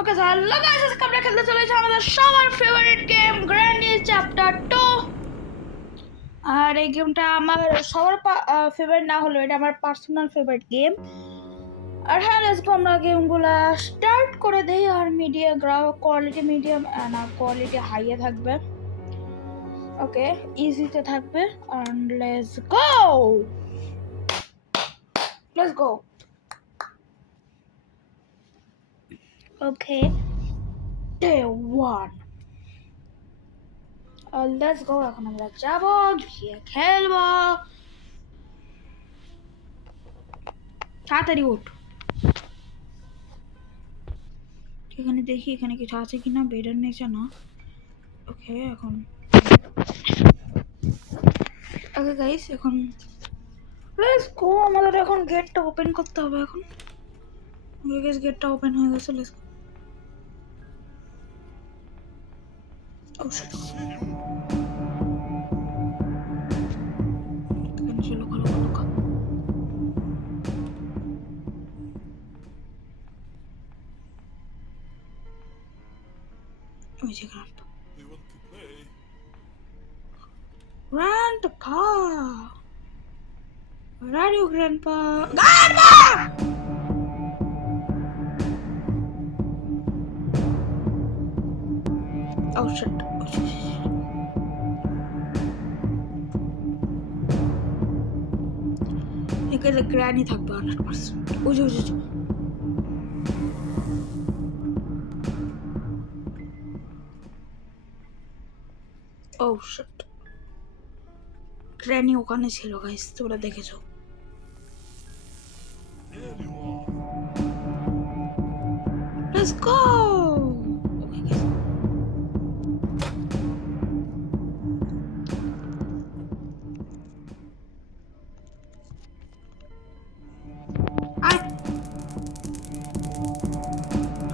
Okay hello guys, আজকে আমরা খেলতে চলেছি আমাদের সবার ফেভারিট গেম গ্র্যান্ডি চ্যাপ্টার 2। আর এই গেমটা আমার সবার ফেভারিট না হলেও এটা আমার পার্সোনাল ফেভারিট গেম। আর হ্যাঁ, লেটস গো, আমরা গেমগুলা স্টার্ট করে দেই। আর মিডিয়া কোয়ালিটি মিডিয়াম না, কোয়ালিটি হাইয়ে থাকবে। ওকে, ইজিতে থাকবে। And let's go. ওকে, ডে 1। লেটস গো, এখন আমরা যাবো, গিয়ে খেলবো। তাড়াতাড়ি উঠ। এখানে দেখি এখানে কিছু আছে কিনা। বেডের নিচে না। ওকে, এখন ওকে গাইস, এখন লেটস গো। আমাদের এখন গেটটা ওপেন করতে হবে। এখন ওকে গাইস, গেটটা ওপেন হয়ে গেছে। Let's go. ও শিট, এখানে চলো, খোলো খোলো খোলো। ওই যে Grandpa. Where are you, Grandpa? Grandpa! Oh shit. এখানে গ্র্যানি থাকবে 100%। ওই যে ও শিট, গ্র্যানি ওখানে ছিল গাইস, তোমরা দেখেছো। Let's go. Okay, guys.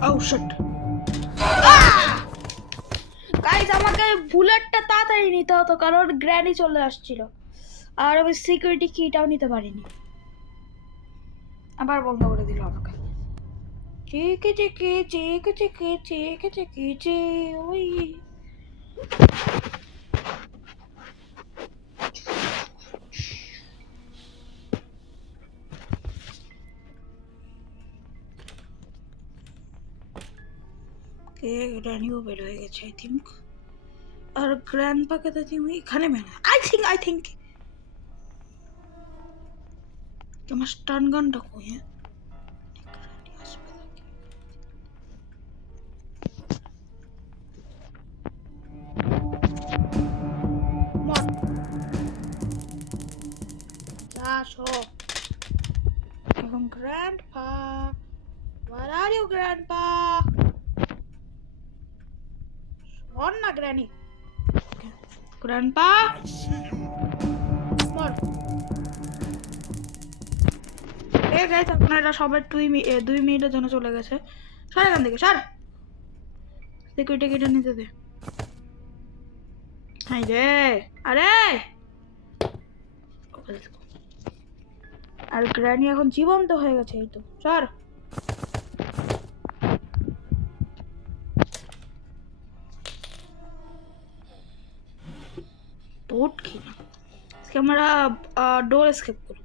Oh shit. Guys, আমাকে বুলেটটা তাড়াতাড়ি নিতে হতো কারণ গ্র্যানি চলে আসছিল। আর আমি সিকিউরিটি কিটাও নিতে পারিনি। আবার বন্ধ করে দিল আমাকে। চেকে চেকে চেকে চেকে চেকে চেকে চে ওই কে গ্র্যানিও বের হয়ে গেছে আই থিঙ্ক। আর গ্র্যান্ডপাকে তো তুমি এখানে মেলা আই থিঙ্ক তোমার স্টান গানটা কই? হ্যাঁ, আসো এখন। Grandpa, where are you, grandpa? শোন না গ্র্যানি। গ্র্যান্ডপা, মর। এই গাইস, আপনারা সবাই 2 মিনিটের জন্য চলে গেছে। সর এখান থেকে, সর। সিকিউরিটি কিটা নিতে দে। হাই রে, আরে। আর গ্র্যানি এখন জীবন্ত হয়ে গেছে, এই তো। সর। বোট কি না, আজকে আমরা ডোর এসকেপ করব।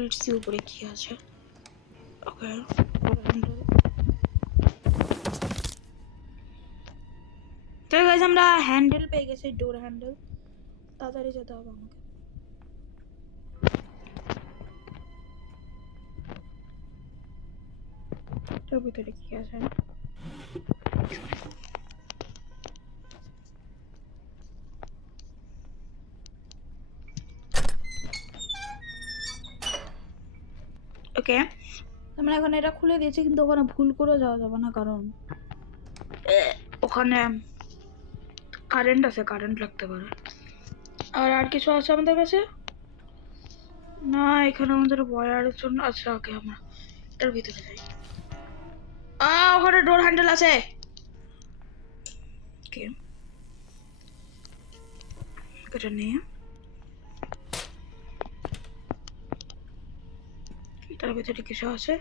লেটস সি উপরে কি আছে। ওকে, তো গাইস, আমরা হ্যান্ডেল পেয়ে গেছি, ডোর হ্যান্ডেল। তাড়াতাড়ি যেতে হবে আমাকে। এটার ভিতরে কি আছে? ওকে, আমরা এখন এটা খুলে দিয়েছি, কিন্তু ওখানে ভুল করে যাওয়া যাবে না কারণ ওখানে কারেন্ট আছে, কারেন্ট লাগতে পারে। আর কিছু আছে আমাদের কাছে না? এখানে আমাদের ওয়্যারের জন্য। আচ্ছা ওকে, আমরা এটার ভিতরে যাই। ওখানে ডোর হ্যান্ডেল আছে। ওকে, এটা নিয়ে এটার ভিতরে কিছু আছে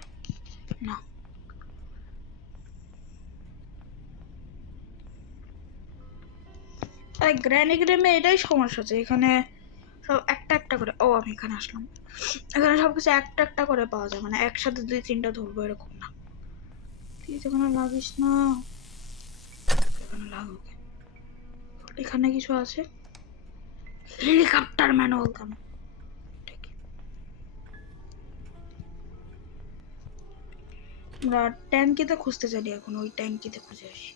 না। আরে গ্র্যানি গেমে এটাই সমস্যা আছে, এখানে সব একটা একটা করে। ও আমি এখানে আসলাম, এখানে সবকিছু একটা একটা করে পাওয়া যায়, মানে একসাথে 2-3টা ধরবো এরকম না। প্লিজ এখানে লাগিস না, এখানে লাগুক। এখানে কিছু আছে, হেলিকপ্টার ম্যানুয়াল কেন? আমরা ট্যাঙ্কিতে খুঁজতে চাই এখন, ওই ট্যাঙ্কিতে খুঁজে আসি।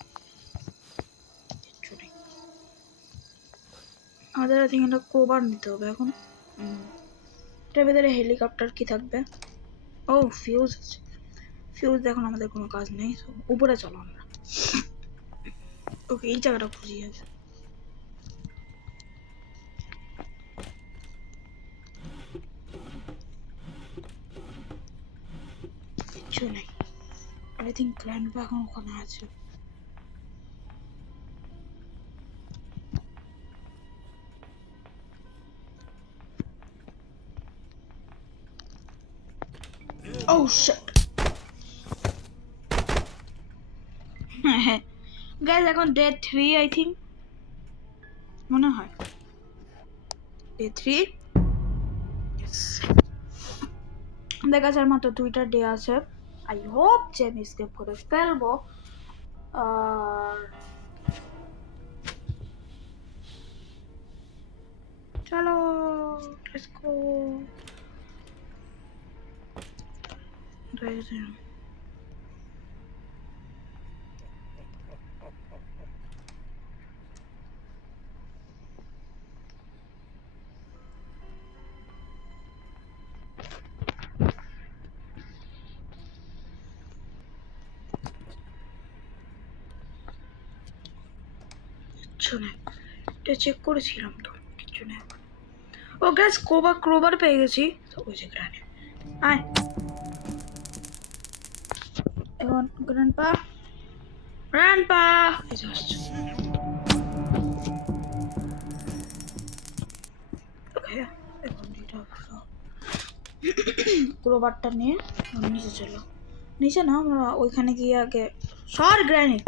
আমাদের এখানে কোবার নিতে হবে এখন। এটার ভিতরে হেলিকপ্টার কি থাকবে? ও ফিউজ আছে, ফিউজ এখন আমাদের কোনো কাজ নেই, উপরে চলো আমরা। ওকে এই জায়গাটা খুঁজি আছে। কিচ্ছু নেই, আই থিঙ্ক গ্র্যান্ডপা এখন ওখানে আছে। Oh shit. গাইস এখন ডে 3 আই থিঙ্ক, মনে হয় ডে 3। দেখা যার মাত্র 2টা ডে আছে। আই হোপ যে আমি স্কেপ করে ফেলবো। আর চলো লেটস গো। কিচ্ছু নেই, এটা চেক করেছিলাম তো, কিচ্ছু নেই। ও গ্যাস ক্রোবার পেয়ে গেছি। ওই যে গ্রানি, আয় এখন গ্র্যান্ডপা এই যে আসছে। ওকে এখন এটা ক্রোবারটা নিয়ে নিচে চলো। নিচে না, আমরা ওইখানে গিয়ে আগে সর গ্র্যানি।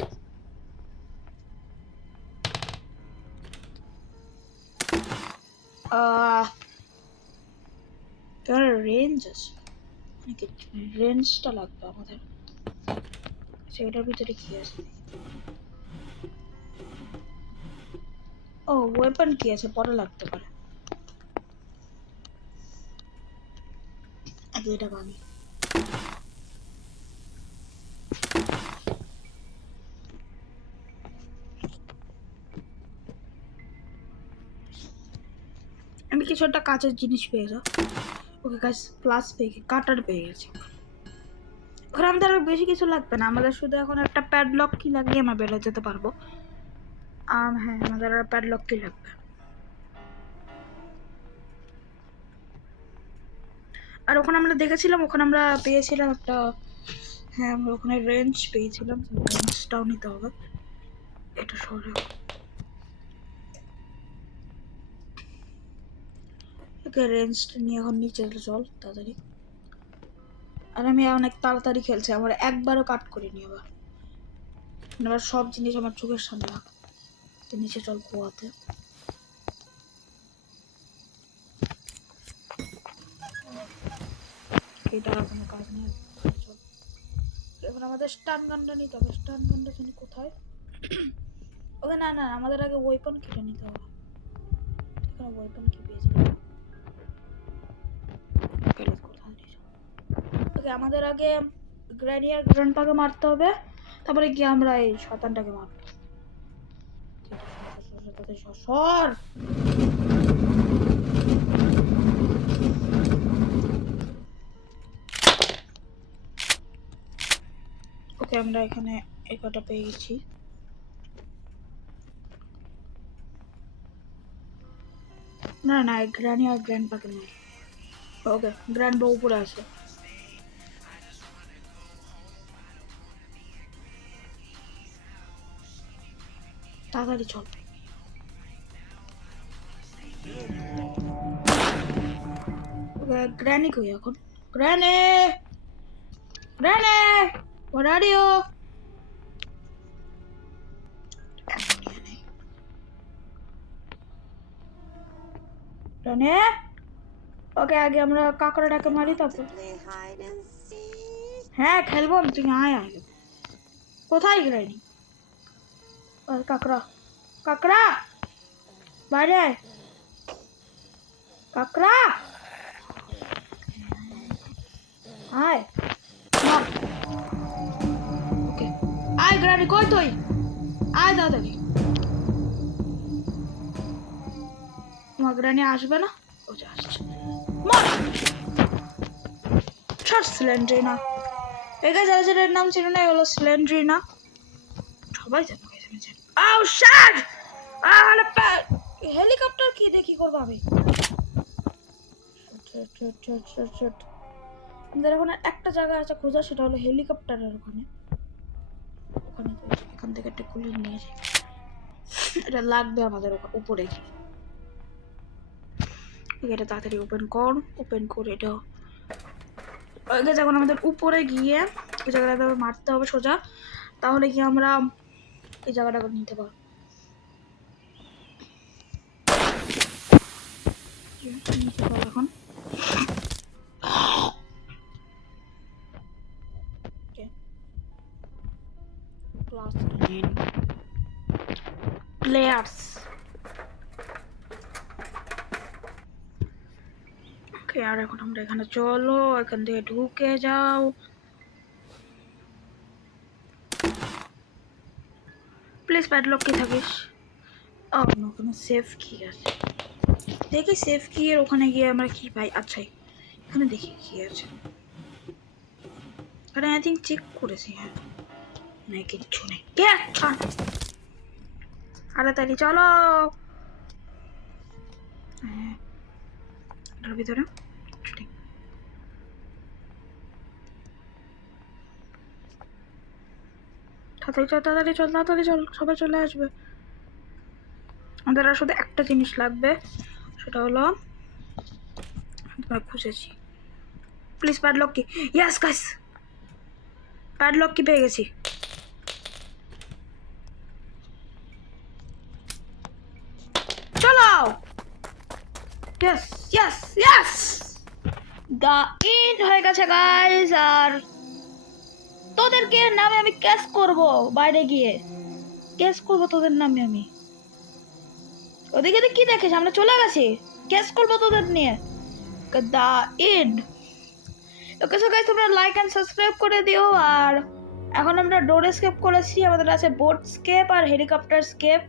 রেঞ্জ আছে, রেঞ্জটা লাগবে আমাদের। সেটার ভিতরে কি আছে? ও ওয়েপন কি আছে, পরে লাগতে পারে। আগে এটা ভাঙি। আমি কিছু একটা কাঁচের জিনিস পেয়ে যাও। ওকে গাছ প্লাস পেয়ে কাটার পেয়ে গেছি। ওখানে আমাদের আরো বেশি কিছু লাগবে না, আমাদের শুধু এখন একটা প্যাডলক কি লাগিয়ে আমরা বেরো যেতে পারবো। হ্যাঁ আমাদের আর প্যাডলক কি লাগবে। আর ওখানে আমরা দেখেছিলাম, ওখানে আমরা পেয়েছিলাম একটা, হ্যাঁ আমরা ওখানে রেঞ্জ পেয়েছিলাম, রেঞ্জটাও নিতে হবে। এটা সরে ওকে, রেঞ্জটা নিয়ে এখন নিচে চল তাড়াতাড়ি। আর আমি অনেক তাড়াতাড়ি খেলছি, আমার একবারও কাট করিনি। আবার সব জিনিস আমার চোখের সামনে রাখ। নিচে চল কুয়াতে। এটা আর কোনো কাজ নেই। এখন আমাদের স্টান গানটা নিতে হবে। স্টান গানটা জানি কোথায়? ওকে না না, আমাদের আগে ওয়েপন কিনে নিতে হবে। এখানে ওয়েপন কি পেয়েছি? ওকে আমাদের আগে গ্র্যানি আর গ্র্যান্ডপাকে মারতে হবে, তারপরে গিয়ে আমরা এই শয়তানটাকে মারবো। সর ওকে, আমরা এখানে এই কটা পেয়ে গেছি। না না, গ্র্যানি আর গ্র্যান্ডপাকে নেই। ওকে গ্র্যান্ডপা উপরে আছে। তাড়াতাড়ি চল। গ্র্যানি কই এখন? Granny! Granny! What are you? Granny? ওকে আগে আমরা কাকড়াটাকে মারি তারপর হ্যাঁ খেলবো তুই আয় আগে কোথায় গ্রানি কাকড়া কাকড়া বাইরে আয় কাকড়া আয় ওকে আয় গ্রানি কই তুই আয় দাদাকে তোমার গ্রানি আসবে না ও যে আসছে ছাড় স্লেন্ড্রিনা এগা যারা যারা নাম ছিল না হলো স্লেন্ড্রিনা সবাই জানো আউ শাট আরে হেলিকপ্টার কি দেখি করব আমি আমাদের এখন একটা জায়গা আছে খোঁজা সেটা হলো হেলিকপ্টারের ওখানে ওখানে এখান থেকে একটা কুলিং নিয়ে যাই এটা লাগবে আমাদের উপরে এটা তাড়াতাড়ি ওপেন করে এটা ওই যখন আমাদের উপরে গিয়ে এই জায়গাটা মারতে হবে সোজা তাহলে কি আমরা এই জায়গাটা নিতে পারবো এখন প্লেয়ার্স ওকে আর এখন আমরা এখানে চলো এখান থেকে ঢুকে যাও প্লিজ প্যাডলক কি থাকিস ওখানে সেফ কি আছে দেখি সেফ কি এর ওখানে গিয়ে আমরা কি পাই আচ্ছা এখানে দেখি কি আছে আরে আই থিঙ্ক চেক করেছি হ্যাঁ না কিচ্ছু নেই কে আচ্ছা তাড়াতাড়ি চলো হ্যাঁ এটার ভিতরে তাড়াতাড়ি চল সবাই চলে আসবে আমাদের আর শুধু একটা জিনিস লাগবে সেটা হলো খুঁজেছি please padlock key yes guys padlock key পেয়ে গেছি চলো yes yes yes the end হয়ে গেছে গাইস আর তোদেরকে নামে আমি কেস করব বাইরে গিয়ে কেস করব তোদের নামে আমি ওদিকে কি দেখেছ আমরা চলে গেছি কেস করব তোদের নিয়ে the end okay so guys তোমরা লাইক এন্ড সাবস্ক্রাইব করে দিও আর এখন আমরা ডোর স্কেপ করেছি আমাদের আছে বোট স্কেপ আর হেলিকপ্টার স্কেপ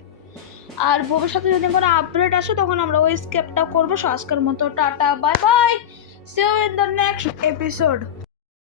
আর ভবিষ্যতে যদি কোনো আপডেট আসে তখন আমরা ওই স্কেপটা করবো আজকের মতো tata bye bye see you in the next episode